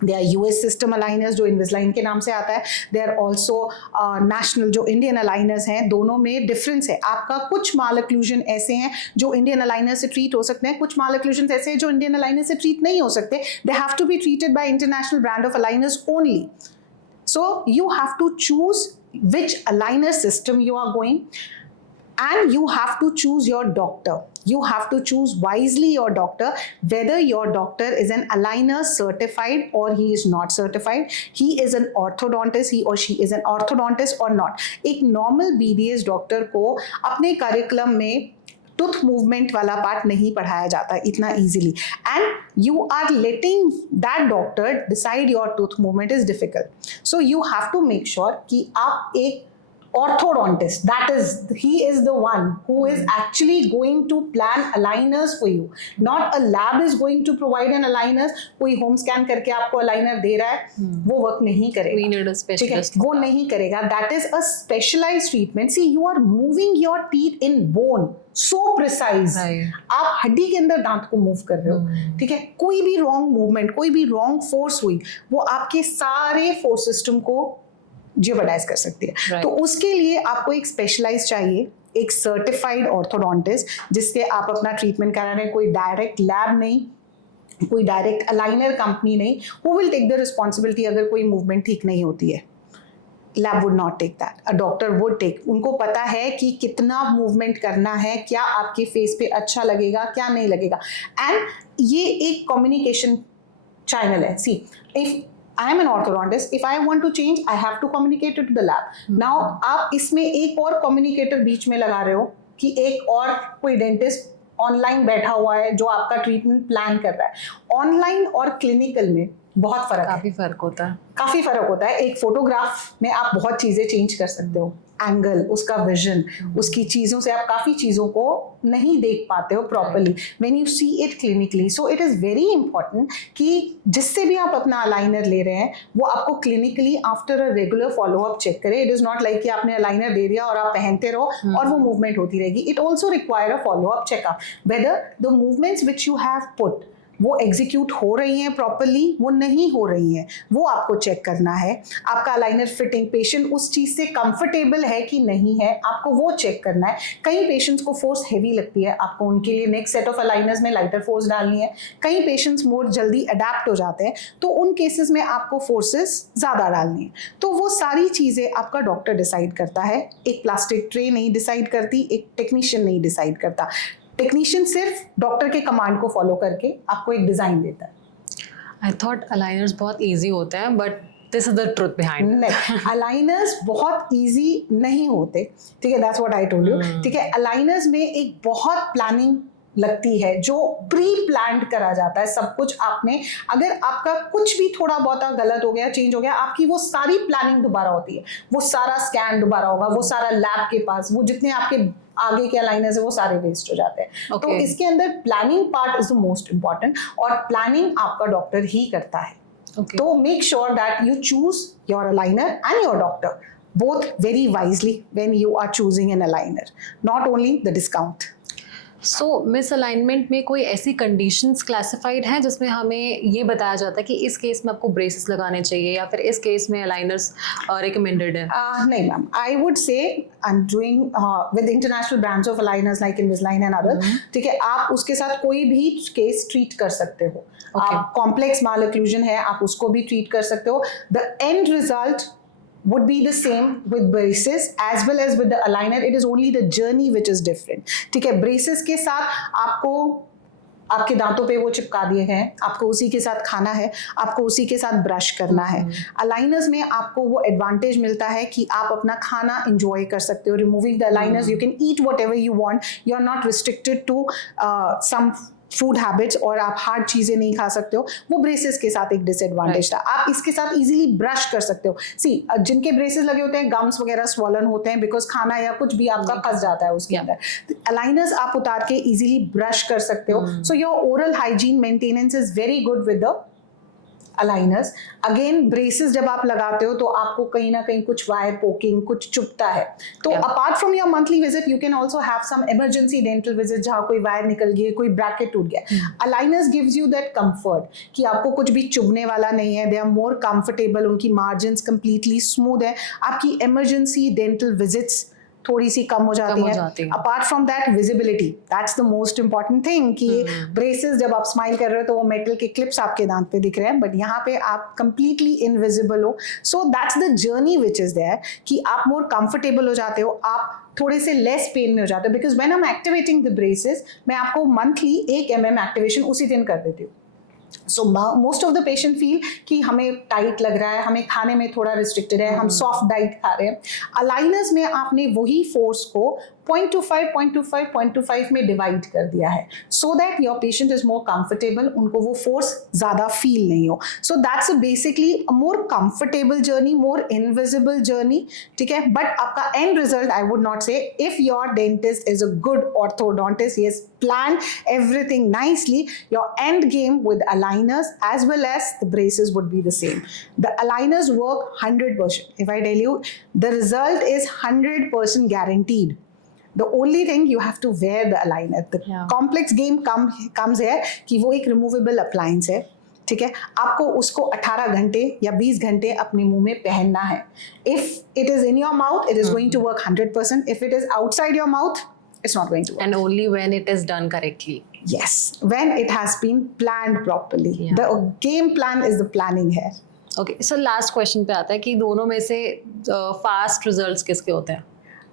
They are US system aligners जो Invisalign के नाम से आता है. They are also national जो Indian aligners हैं. दोनों में डिफरेंस है. आपका कुछ malocclusion ऐसे हैं जो Indian aligner से ट्रीट हो सकते हैं, कुछ malocclusions ऐसे हैं जो Indian aligner से ट्रीट नहीं हो सकते. They have to be treated by international brand of aligners only. So you have to choose which aligner system you are going, and you have to choose your doctor. You have to choose wisely your doctor, whether your doctor is an aligner certified or he is not certified. He is an orthodontist, he or she is an orthodontist or not. एक normal BDS doctor को अपने curriculum में tooth movement वाला part नहीं पढ़ाया जाता इतना easily, and you are letting that doctor decide your tooth movement is difficult. So you have to make sure कि आप एक orthodontist, that is, he is the one who is actually going to plan aligners for you. Not a lab is going to provide an aligners. कोई home scan करके आपको aligner दे रहा है, वो work नहीं करेगा. We need a specialist. वो नहीं करेगा. That is a specialized treatment. See, you are moving your teeth in bone. So precise. आप हड्डी के अंदर दांत को मूव कर रहे हो, ठीक है. कोई भी रॉन्ग मूवमेंट, कोई भी रॉन्ग फोर्स हुई, वो आपके सारे फोर्स सिस्टम को जेबरडाइज कर सकती है. तो उसके लिए आपको एक स्पेशलाइज चाहिए, एक सर्टिफाइड ऑर्थोडोंटिस्ट जिससे आप अपना ट्रीटमेंट करा रहे हैं. कोई डायरेक्ट लैब नहीं, कोई डायरेक्ट अलाइनर कंपनी नहीं. Who will take the responsibility अगर कोई मूवमेंट ठीक नहीं होती है? Lab would not take that, a doctor would take. उनको पता है कि कितना मूवमेंट करना है, क्या आपके फेस पे अच्छा लगेगा, क्या नहीं लगेगा. एंड ये एक कम्युनिकेशन चैनल है. सी, if I am an orthodontist. If I want to change, I have to communicate it to the lab. Now, आप इसमें एक और communicator बीच में लगा रहे हो कि एक और कोई डेंटिस्ट ऑनलाइन बैठा हुआ है जो आपका ट्रीटमेंट प्लान कर रहा है. ऑनलाइन और क्लिनिकल में बहुत फर्क है. काफी फर्क होता है. काफी फर्क होता है. एक फोटोग्राफ में आप बहुत चीजें चेंज कर सकते हो, एंगल, उसका विजन, उसकी चीजों से आप काफी चीजों को नहीं देख पाते हो properly when you see it clinically. So it is very important कि जिससे भी आप अपना अलाइनर ले रहे हैं वो आपको clinically after a regular follow up check करे. इट इज नॉट लाइक कि आपने अलाइनर दे दिया और आप पहनते रहो और वो मूवमेंट होती रहेगी. It also require a follow up checkup whether the movements which you have put वो एग्जीक्यूट हो रही हैं प्रॉपरली, वो नहीं हो रही हैं, वो आपको चेक करना है. आपका अलाइनर फिटिंग, पेशेंट उस चीज़ से कंफर्टेबल है कि नहीं है, आपको वो चेक करना है. कई पेशेंट्स को फोर्स हैवी लगती है, आपको उनके लिए नेक्स्ट सेट ऑफ अलाइनर्स में लाइटर फोर्स डालनी है. कई पेशेंट्स मोर जल्दी अडेप्ट हो जाते हैं, तो उन केसेस में आपको फोर्सेस ज़्यादा डालनी है. तो वो सारी चीज़ें आपका डॉक्टर डिसाइड करता है. एक प्लास्टिक ट्रे नहीं डिसाइड करती, एक टेक्नीशियन नहीं डिसाइड करता. टेक्नीशियन सिर्फ डॉक्टर के कमांड को फॉलो करके आपको एक डिजाइन देता है. आई थॉट अलाइनर्स बहुत इजी होते हैं, but this is the truth behind. Aligners बहुत इजी नहीं होते, ठीक है. That's what I told you, ठीक है. अलाइनर्स में एक बहुत प्लानिंग लगती है, जो प्री प्लान्ड करा जाता है सब कुछ. आपने अगर आपका कुछ भी थोड़ा बहुत गलत हो गया, चेंज हो गया, आपकी वो सारी प्लानिंग दोबारा होती है. वो सारा स्कैन दोबारा होगा, वो सारा लैब के पास, वो जितने आपके आगे के अलाइनर्स है वो सारे वेस्ट हो जाते हैं. तो इसके अंदर planning part is the most important, और प्लानिंग आपका डॉक्टर ही करता है. तो make sure that you choose your aligner and your doctor both very wisely when you are choosing an aligner, not only the discount. So misalignment में कोई ऐसी conditions classified हैं जिसमें हमें ये बताया जाता है कि इस केस में आपको ब्रेसेस लगाने चाहिए या फिर इस केस में अलाइनर्स रिकमेंडेड है? नहीं ma'am, I would say I am doing with international brands of aligners like Invisalign and other, ठीक है. आप उसके साथ कोई भी केस ट्रीट कर सकते हो. आप कॉम्प्लेक्स माल ओक्लूजन है, आप उसको भी ट्रीट कर सकते हो. The end result would be the same with braces as well as with the aligner. It is only the journey which is different. ठीक है. braces के साथ आपको आपके दांतों पे वो चिपका दिए हैं, आपको उसी के साथ खाना है, आपको उसी के साथ ब्रश करना है. अलाइनर्स में आपको वो एडवांटेज मिलता है कि आप अपना खाना इंजॉय कर सकते हो. Removing the aligners you can eat whatever you want, you are not restricted to some food habits, और आप हार्ड चीजें नहीं खा सकते हो. वो ब्रेसेस के साथ एक डिसएडवांटेज था. आप इसके साथ इजीली ब्रश कर सकते हो. सी, जिनके ब्रेसेस लगे होते हैं, गम्स वगैरह स्वॉलन होते हैं बिकॉज खाना या कुछ भी आपका फंस जाता है उसके अंदर. अलाइनर्स आप उतार के इजीली ब्रश कर सकते हो. So your oral hygiene maintenance is very good with the aligners. Again braces जब आप लगाते हो तो आपको कहीं ना कहीं कुछ वायर पोकिंग, कुछ चुभता है. तो apart from your monthly visit you can also have some emergency dental visit जहाँ कोई वायर निकल गई, कोई ब्रैकेट टूट गया. Aligners gives you that comfort कि आपको कुछ भी चुभने वाला नहीं है. दे आर मोर कंफर्टेबल, उनकी मार्जिन्स कंप्लीटली स्मूथ है. आपकी इमरजेंसी डेंटल विजिट्स थोड़ी सी कम हो जाती है. Apart from that visibility, that's the most important thing कि ब्रेसेस जब आप स्माइल कर रहे हो तो वो मेटल के क्लिप्स आपके दांत पे दिख रहे हैं, बट यहाँ पे आप कंप्लीटली इनविजिबल हो. So that's the journey which is there कि आप मोर कंफर्टेबल हो जाते हो, आप थोड़े से लेस पेन में हो जाते हो. Because when I am activating the braces, मैं आपको मंथली 1 mm एक्टिवेशन उसी दिन कर देती हूँ. So most of the patient feel कि हमें टाइट लग रहा है, हमें खाने में थोड़ा रिस्ट्रिक्टेड है, हम सॉफ्ट डाइट खा रहे हैं. अलाइनर्स में आपने वही फोर्स को 0.25 में डिवाइड कर दिया है, so that your patient is more comfortable, उनको वो फोर्स ज़्यादा फील नहीं हो. So that's basically a more comfortable journey, more invisible journey. ठीक है, बट आपका end result I would not say, if your dentist is a good orthodontist, he has planned everything nicely, your end game with aligners as well as the braces would be the same. The aligners work 100%. If I tell you, the result is 100% guaranteed. The only thing you have to wear the aligner. The complex game comes here कि वो एक removable appliance है. ठीक है, आपको उसको 18 घंटे या 20 घंटे अपने मुंह में पहनना है. If it is in your mouth, it is going to work 100%. If it is outside your mouth, it's not going to work. And only when it is done correctly. Yes, when it has been planned properly. Yeah. The game plan is the planning here. Okay, so last question पे आता है कि दोनों में से fast results किसके होते हैं?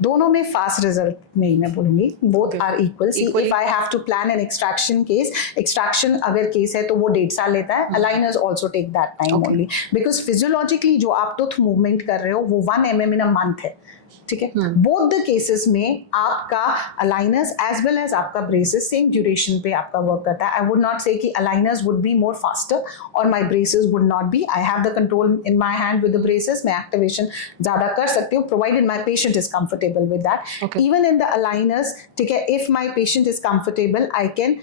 दोनों में फास्ट रिजल्ट नहीं मैं बोलूंगी, both are equal. If I have to plan an extraction case, extraction अगर केस है तो वो 1.5 साल लेता है. Aligners also take that time only, because physiologically जो आप टूथ मूवमेंट कर रहे हो वो 1 mm इन अ मंथ है. ठीक है, बोथ द केसेस में आपका अलाइनर्स एज वेल एज आपका ब्रेसेस सेम ड्यूरेशन पे आपका वर्क करता है. आई वुड नॉट से कि aligners would be more faster और my braces would not be. I have the control in my hand with the braces. मैं activation ज्यादा कर सकती हूँ provided my patient is comfortable with that. Even in the aligners, ठीक है, if my patient is comfortable, I can,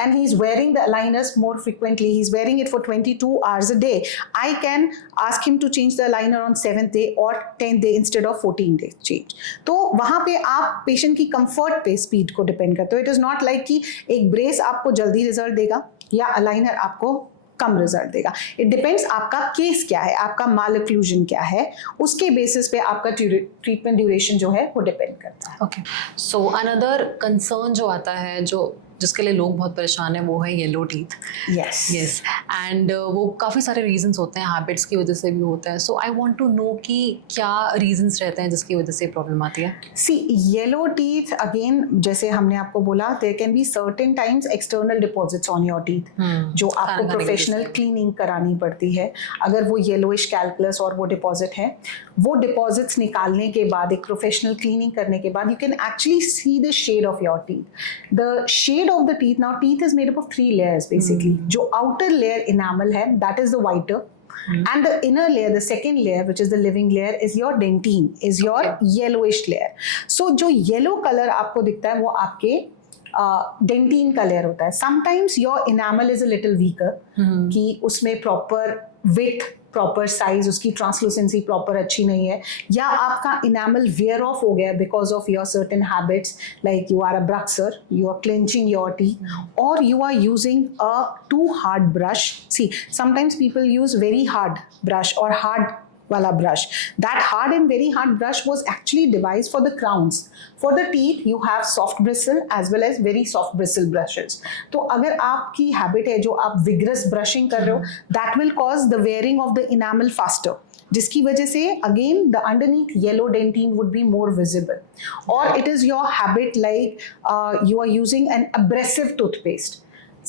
and he's wearing the aligners more frequently, he's wearing it for 22 hours a day, I can ask him to change the aligner on 7th day or 10th day instead of 14th day change. तो वहाँ पे आप patient की comfort पे speed को depend करते हो. It is not like कि एक ब्रेस आपको जल्दी रिजल्ट देगा या अलाइनर आपको कम रिजल्ट देगा. इट डिपेंड्स आपका केस क्या है, आपका मालक्लूजन क्या है, उसके बेसिस पे आपका ट्रीटमेंट ड्यूरेशन जो है वो डिपेंड करता है. ओके, सो अनदर कंसर्न जो आता है, जो जिसके लिए लोग बहुत परेशान हैं, वो है येलो टीथ. यस, एंड वो काफ़ी सारे रीजंस होते हैं, हैबिट्स की वजह से भी होता है. So I want to know कि क्या रीजंस रहते हैं जिसकी वजह से प्रॉब्लम आती है. सी येलो टीथ अगेन, जैसे हमने आपको बोला, there can be certain times external deposits on your teeth जो आपको प्रोफेशनल क्लीनिंग करानी पड़ती है. अगर वो येलोइश कैलकुलस और वो डिपॉजिट है, वो डिपॉजिट्स निकालने के बाद, एक प्रोफेशनल क्लीनिंग करने के बाद, you can actually see the shade of your teeth. The shade of the teeth, now teeth is made up of 3 layers basically. जो outer layer enamel है, that is the whiter, and the inner layer, the second layer, which is the living layer, is your dentine, is your yellowish layer. So जो yellow color आपको दिखता है वो आपके dentine का layer होता है. Sometimes your enamel is a little weaker, कि उसमें प्रॉपर विथ, प्रॉपर साइज, उसकी ट्रांसलूसेंसी प्रॉपर अच्छी नहीं है, या आपका इनामल वेयर ऑफ हो गया because of your certain habits, like you are a bruxer, you are clenching your teeth, और you are using a too hard brush. See sometimes people use very hard brush और hard wala brush. That hard and very hard brush was actually devised for the crowns. For the teeth, you have soft bristle as well as very soft bristle brushes. तो अगर आपकी habit है जो आप vigorous brushing कर रहे हो, that will cause the wearing of the enamel faster. जिसकी वजह से again the underneath yellow dentine would be more visible. Or it is your habit like you are using an abrasive toothpaste.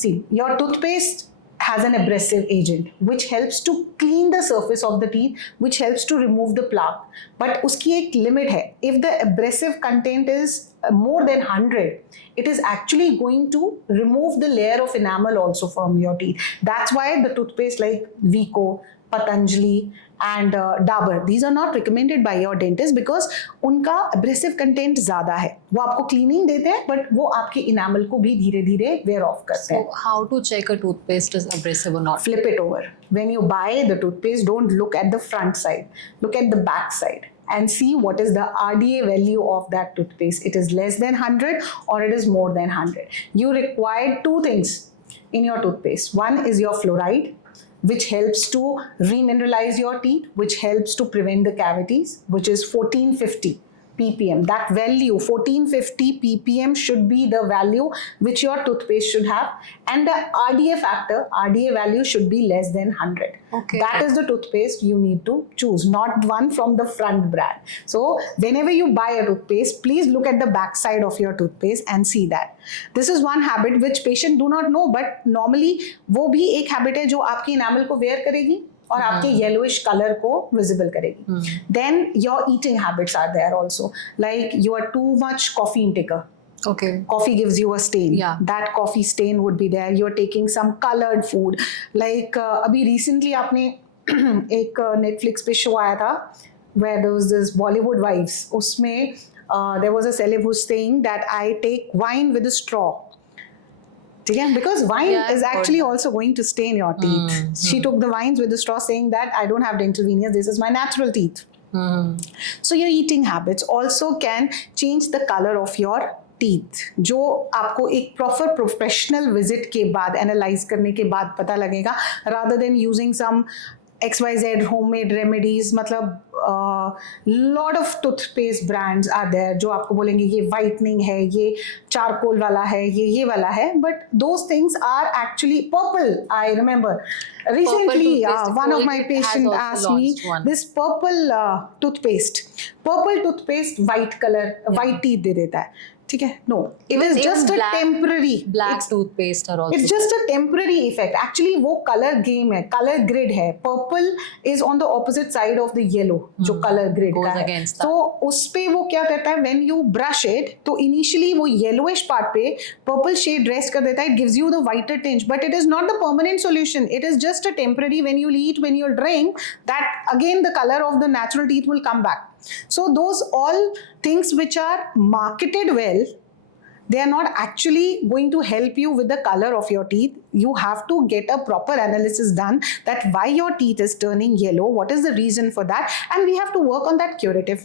See, your toothpaste has an abrasive agent which helps to clean the surface of the teeth, which helps to remove the plaque. But उसकी एक limit है. If the abrasive content is more than 100, it is actually going to remove the layer of enamel also from your teeth. That's why the toothpaste like Vicco, Patanjali and Dabur, these are not recommended by your dentist because उनका abrasive content ज़्यादा है. वो आपको cleaning देते हैं but वो आपके enamel को भी धीरे धीरे wear off करते हैं. So how to check a toothpaste is abrasive or not? Flip it over. When you buy the toothpaste, don't look at the front side. Look at the back side and see what is the RDA value of that toothpaste. It is less than 100 or it is more than 100. You require 2 things in your toothpaste. One is your fluoride, which helps to remineralize your teeth, which helps to prevent the cavities, which is 1450 ppm. That value 1450 ppm should be the value which your toothpaste should have, and the RDA factor, RDA value should be less than 100. Okay. That is the toothpaste you need to choose, not one from the front brand. So whenever you buy a toothpaste, please look at the back side of your toothpaste and see that. This is one habit which patient do not know, but normally वो भी एक habit है जो आपकी enamel को wear करेगी और आपके येलोइश कलर को विजिबल करेगी. Then your eating habits are there also, like you are too much coffee intaker. Okay. Coffee gives you a stain. Yeah. That coffee stain would be there. You're taking some colored food. Like अभी recently आपने एक Netflix पे show आया था where there was this Bollywood Wives. उसमें there was a celeb who's saying that I take wine with a straw. ठीक है? Because wine is actually also going to stain your teeth. She took the wines with a straw, saying that I don't have dental veneers. This is my natural teeth. So your eating habits also can change the color of your teeth, जो आपको एक proper professional visit के बाद analyse करने के बाद पता लगेगा, rather than using some XYZ homemade remedies. मतलब lot of toothpaste brands are there जो आपको बोलेंगे ये वाइटनिंग है, ये चारकोल वाला है, ये वाला है, but those things are actually purple. I remember recently one of my patient asked me this purple toothpaste white color, white teeth दे देता है. ठीक है? No, it is just a temporary. Black toothpaste are also. It's just a temporary effect. Actually, वो color game है, color grid है. Purple is on the opposite side of the yellow, जो color grid का है. तो उस पे वो क्या करता है? When you brush it, तो initially वो yellowish part पे purple shade rest कर देता है. It gives you the whiter tinge, but it is not the permanent solution. It is just a temporary. When you eat, when you drink, that again the color of the natural teeth will come back. So those all things which are marketed well, they are not actually going to help you with the color of your teeth. You have to get a proper analysis done that why your teeth is turning yellow, what is the reason for that, and we have to work on that curative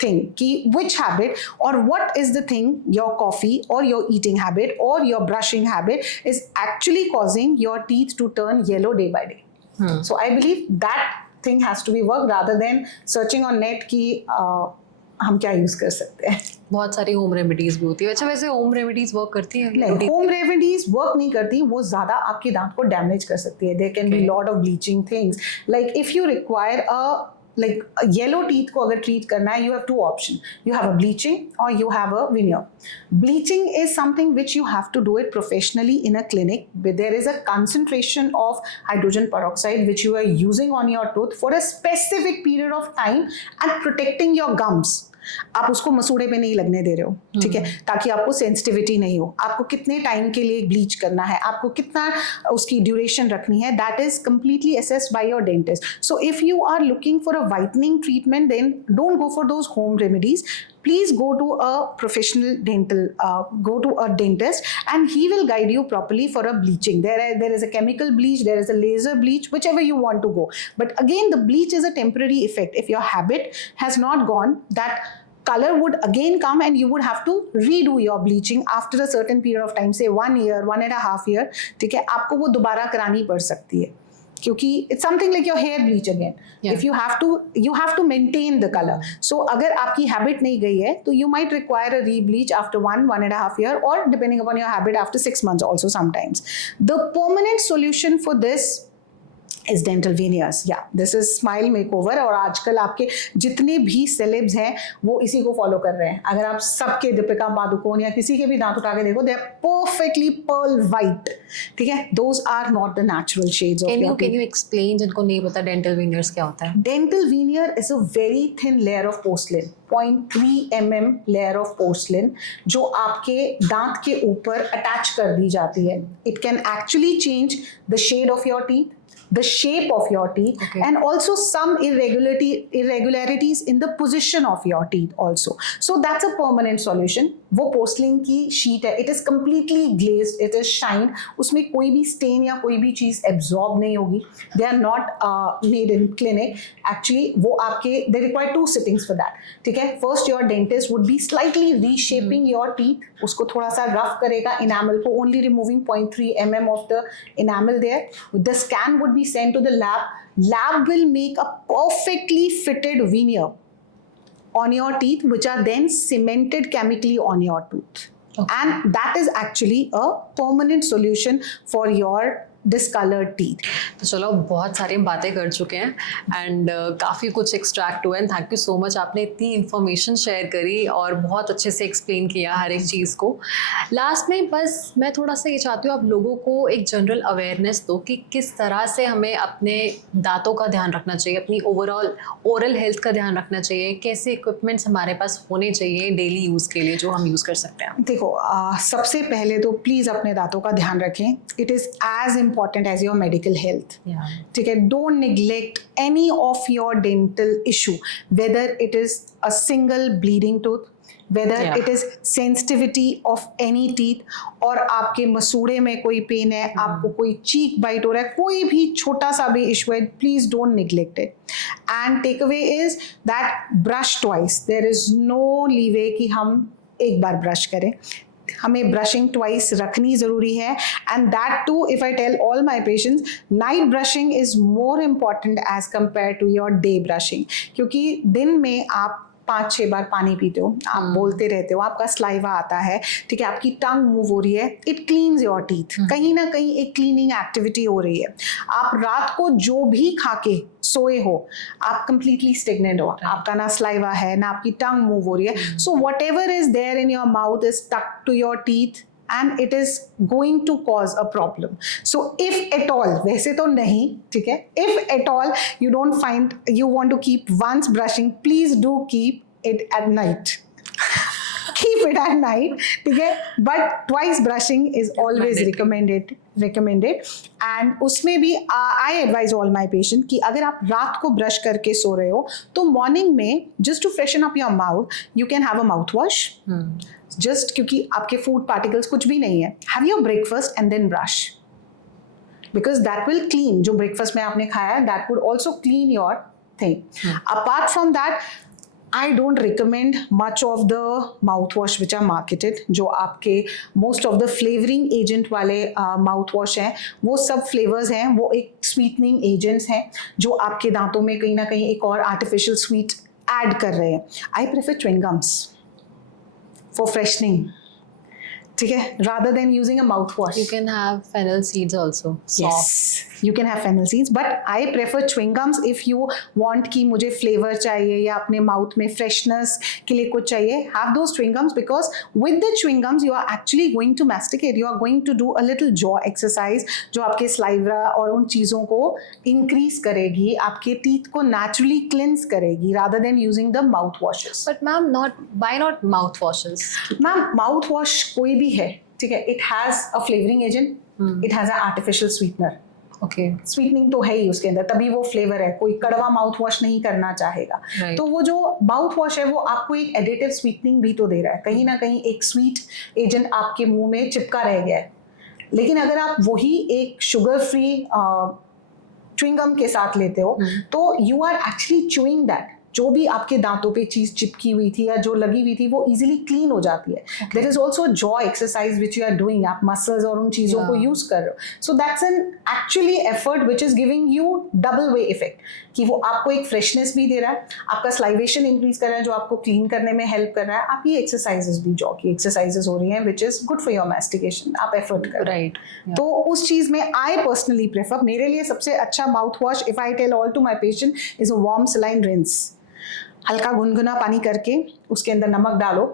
thing. Ki which habit or what is the thing, your coffee or your eating habit or your brushing habit is actually causing your teeth to turn yellow day by day. So I believe that thing has to be worked rather than searching on net कि हम क्या use कर सकते हैं. बहुत सारी home remedies भी होती है. अच्छा, वैसे होम रेमेडीज वर्क करती हैं? नहीं, होम रेमेडीज वर्क नहीं करती. वो ज्यादा आपके दांत को डैमेज कर सकती है. There can be lot of bleaching things. Like if you require a like yellow teeth को अगर treat करना है, you have two options. You have a bleaching or you have a veneer. Bleaching is something which you have to do it professionally in a clinic where there is a concentration of hydrogen peroxide which you are using on your tooth for a specific period of time and protecting your gums. आप उसको मसूड़े पे नहीं लगने दे रहे हो, ठीक है, ताकि आपको सेंसिटिविटी नहीं हो. आपको कितने टाइम के लिए ब्लीच करना है, आपको कितना उसकी ड्यूरेशन रखनी है, that is completely assessed by your dentist. So if you are looking for a whitening treatment, then don't go for those home remedies. Please go to a professional dental, go to a dentist and he will guide you properly for a bleaching. There is a chemical bleach, there is a laser bleach, whichever you want to go. But again, the bleach is a temporary effect. If your habit has not gone, that color would again come and you would have to redo your bleaching after a certain period of time, say 1 year, 1.5 year. ठीक है, आपको वो दोबारा करानी पड़ सकती है. क्योंकि it's something like your hair bleach again. If you have to maintain the color. So अगर आपकी habit नहीं गई है, तो you might require a rebleach after 1.5 year, or depending upon your habit after 6 months also sometimes. The permanent solution for this is dental veneers. Yeah, this is smile makeover. और आजकल आपके जितने भी सेलेब्स हैं वो इसी को फॉलो कर रहे हैं. अगर आप सबके दीपिका पादुकोण या किसी के भी दांत उठा के देखो, they are perfectly pearl white. ठीक है, those are not the natural shades of your teeth. Can you explain जिनको नहीं पता dental veneers क्या होता है? Dental veneer is a very thin layer of porcelain, 0.3 mm layer of porcelain, जो आपके दांत के ऊपर अटैच कर दी जाती है. It can actually change the shade of your teeth, the shape of your teeth, and also some irregularities in the position of your teeth also. So that's a permanent solution. वो porcelain की sheet है, it is completely glazed, it is shine, उसमें कोई भी stand या कोई भी चीज एब्जॉर्ब नहीं होगी. They are not made in clinic. Actually वो आपके they require 2 sittings for that. ठीक है, first your dentist would be slightly reshaping your teeth. उसको थोड़ा सा रफ करेगा इनामल को, only removing 0.3 mm of the enamel there. The scan would be sent to the lab will make a perfectly fitted veneer on your teeth, which are then cemented chemically on your tooth. And that is actually a permanent solution for your discolored teeth. तो चलो बहुत सारी हम बातें कर चुके हैं and काफ़ी कुछ एक्सट्रैक्ट हुआ है. थैंक यू सो मच, आपने इतनी इन्फॉर्मेशन शेयर करी और बहुत अच्छे से एक्सप्लेन किया हर एक चीज़ को. लास्ट में बस मैं थोड़ा सा ये चाहती हूँ आप लोगों को एक जनरल अवेयरनेस दो कि किस तरह से हमें अपने दांतों का ध्यान रखना चाहिए, अपनी ओवरऑल ओरल हेल्थ का ध्यान रखना चाहिए, कैसे इक्विपमेंट्स हमारे पास होने चाहिए डेली यूज़ के लिए जो हम यूज़ कर सकते हैं. देखो सबसे पहले तो प्लीज़ अपने दांतों का ध्यान रखें. It is as important as your medical health. ठीक है, don't neglect any of your dental issue, whether it is a single bleeding tooth, whether it is sensitivity of any teeth, और आपके मसूड़े में कोई पेन है, आपको कोई चीक बाइट हो रहा है, कोई भी छोटा सा भी इशू है, please don't neglect it. And takeaway is that brush twice. There is no leeway कि हम एक बार ब्रश करें. हमें ब्रशिंग ट्वाइस रखनी ज़रूरी है. And that too if I tell all my patients, night brushing is more important as compare to your day brushing. क्योंकि दिन में आप 5-6 बार पानी पीते हो, आप बोलते रहते हो, आपका स्लाइवा आता है, ठीक है, आपकी टंग मूव हो रही है, इट क्लीन्स योर टीथ. कहीं ना कहीं एक क्लीनिंग एक्टिविटी हो रही है. आप रात को जो भी खा के सोए हो, आप कंप्लीटली स्टेगनेंट हो, आपका ना स्लाइवा है ना आपकी टंग मूव हो रही है. So whatever is there in your mouth is stuck to your teeth and it is going to cause a problem. So if at all, वैसे तो नहीं, ठीक है, if at all you don't find you want to keep once brushing, please do keep it at night. Keep it at night, ठीक है, but twice brushing is always recommended. And उसमें भी I advise all my patients कि अगर आप रात को brush करके सो रहे हो तो मॉर्निंग में just to freshen up your mouth you can have a mouthwash. Just क्योंकि आपके फूड पार्टिकल्स कुछ भी नहीं है, have your breakfast and then brush, because that will clean. जो ब्रेकफास्ट में आपने खाया है that would also clean your thing. Apart from that I don't recommend much of the mouthwash which are marketed. जो आपके most of the flavoring agent वाले mouthwash हैं, वो सब flavors हैं, वो एक sweetening agents हैं जो आपके दांतों में कहीं ना कहीं एक और artificial sweet add कर रहे हैं. I prefer chewing gums for freshening, ठीक है, rather than using a mouthwash. You can have fennel seeds also. Yes, you can have fennel seeds, but I prefer chewing gums if you want कि मुझे flavor चाहिए या अपने mouth में freshness के लिए कुछ चाहिए. Have those chewing gums because with the chewing gums you are actually going to masticate. You are going to do a little jaw exercise जो आपके saliva और उन चीज़ों को increase करेगी, आपके teeth को naturally cleanse करेगी rather than using the mouthwashes. But ma'am, why not mouthwashes? Ma'am, mouthwash कोई भी है, ठीक है, it has a flavoring agent, it has an artificial sweetener. Okay. Sweetening तो है ही उसके अंदर, तभी वो फ्लेवर है. कोई कड़वा माउथ वॉश नहीं करना चाहेगा. Right. तो वो जो माउथ वॉश है वो आपको एक एडिटिव स्वीटनिंग भी तो दे रहा है. कहीं ना कहीं एक स्वीट एजेंट आपके मुंह में चिपका रह गया है. लेकिन अगर आप वही एक शुगर फ्री च्युइंग गम के साथ लेते हो तो you are actually chewing that. जो भी आपके दांतों पे चीज चिपकी हुई थी या जो लगी हुई थी वो इजीली क्लीन हो जाती है. There is also jaw exercise which you are doing. आप मसल्स और उन चीजों को यूज कर रहे हो. So that's an actually effort which is giving you double way effect कि वो आपको एक फ्रेशनेस भी दे रहा है, आपका स्लाइवेशन इंक्रीज कर रहा है जो आपको क्लीन करने में हेल्प कर रहा है. आपकी एक्सरसाइजेस भी जॉ की एक्सरसाइजेस हो रही हैं which is good for your mastication. आप एफर्ट कर रहे हैं. तो उस चीज में आई पर्सनली प्रेफर, मेरे लिए सबसे अच्छा mouth wash if I tell all to my patient is a warm saline rinse. हल्का गुनगुना पानी करके उसके अंदर नमक डालो,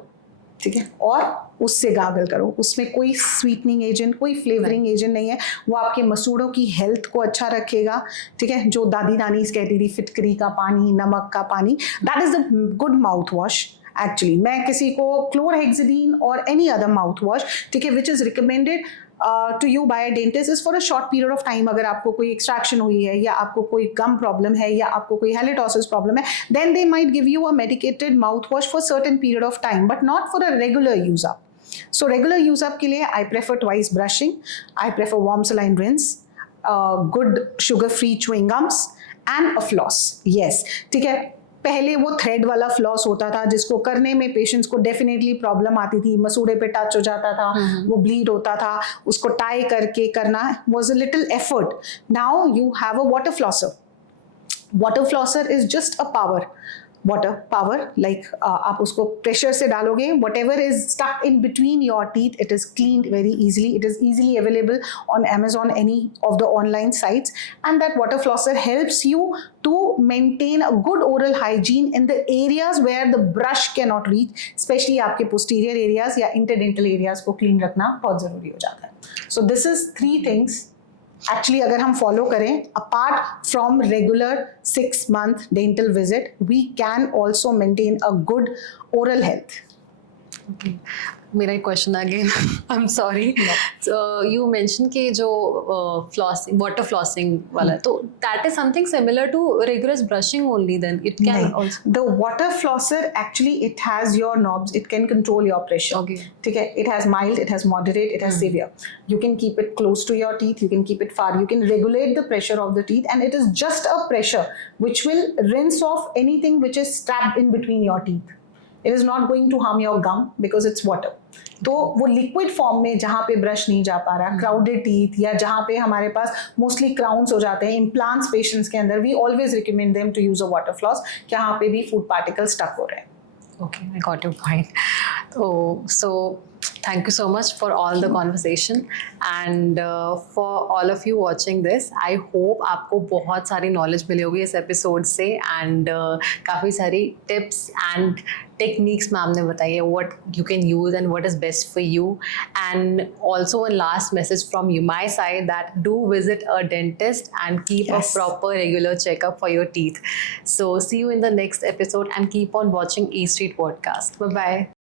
ठीक है, और उससे गागल करो. उसमें कोई स्वीटनिंग एजेंट, कोई फ्लेवरिंग एजेंट नहीं है. वो आपके मसूड़ों की हेल्थ को अच्छा रखेगा, ठीक है. जो दादी नानी कहती थी फिटकरी का पानी, नमक का पानी, that is the good mouth wash. Actually मैं किसी को क्लोरहेक्सिडीन और एनी अदर माउथ वॉश, ठीक है, which is recommended to you by a dentist is for a short period of time. अगर आपको कोई एक्सट्रैक्शन हुई है या आपको कोई गम प्रॉब्लम है या आपको कोई हेलिटोसिस प्रॉब्लम है, then they might give you a medicated mouth wash for certain period of time but not for a regular use up. So regular use up के लिए I prefer twice brushing, I prefer warm saline rinse, good sugar free chewing gums and a floss. Yes, ठीक है. पहले वो thread वाला floss होता था जिसको करने में पेशेंट्स को डेफिनेटली प्रॉब्लम आती थी. मसूड़े पे टच हो जाता था, वो ब्लीड होता था, उसको टाई करके करना was a little effort. Now you have a water flosser. Water flosser is just a power. water power, like आप उसको pressure से डालोगे, whatever is stuck in between your teeth, it is cleaned very easily. It is easily available on Amazon, any of the online sites, and that water flosser helps you to maintain a good oral hygiene in the areas where the brush cannot reach, especially आपके posterior areas या interdental areas को clean रखना बहुत ज़रूरी हो जाता है. So this is 3 things actually अगर हम फॉलो करें, apart from regular 6-month dental visit, we can also maintain a good oral health. मेरा एक question again, I am sorry. You mention कि जो फ्लॉसिंग, वाटर फ्लॉसिंग वाला, तो that is something similar to rigorous brushing only, then it can also. The water flosser actually it has your knobs, it can control your pressure. Okay. ठीक है, it has mild, it has moderate, it has severe. You can keep it close to your teeth, you can keep it far, you can regulate the pressure of the teeth, and it is just a pressure which will rinse off anything which is trapped in between your teeth. It is not going to harm your gum because it's water. तो वो liquid form में जहाँ पे brush नहीं जा पा रहा, crowded teeth या जहाँ पे हमारे पास मोस्टली क्राउन्स हो जाते हैं इम्प्लांट्स पेशेंट्स के अंदर, we always recommend them to use a water floss, यहाँ पे भी फूड पार्टिकल स्टक हो रहे हैं. Okay, I got your point. So thank you so much for all the conversation, and for all of you watching this, I hope आपको बहुत सारी knowledge मिली होगी इस episode से, and काफ़ी सारी tips and techniques मैम ने बताई है, what you can use and what is best for you. And also one last message from you, my side, that do visit a dentist and keep Yes. a proper regular checkup for your teeth. So see you in the next episode, and keep on watching E Street Podcast. Bye bye.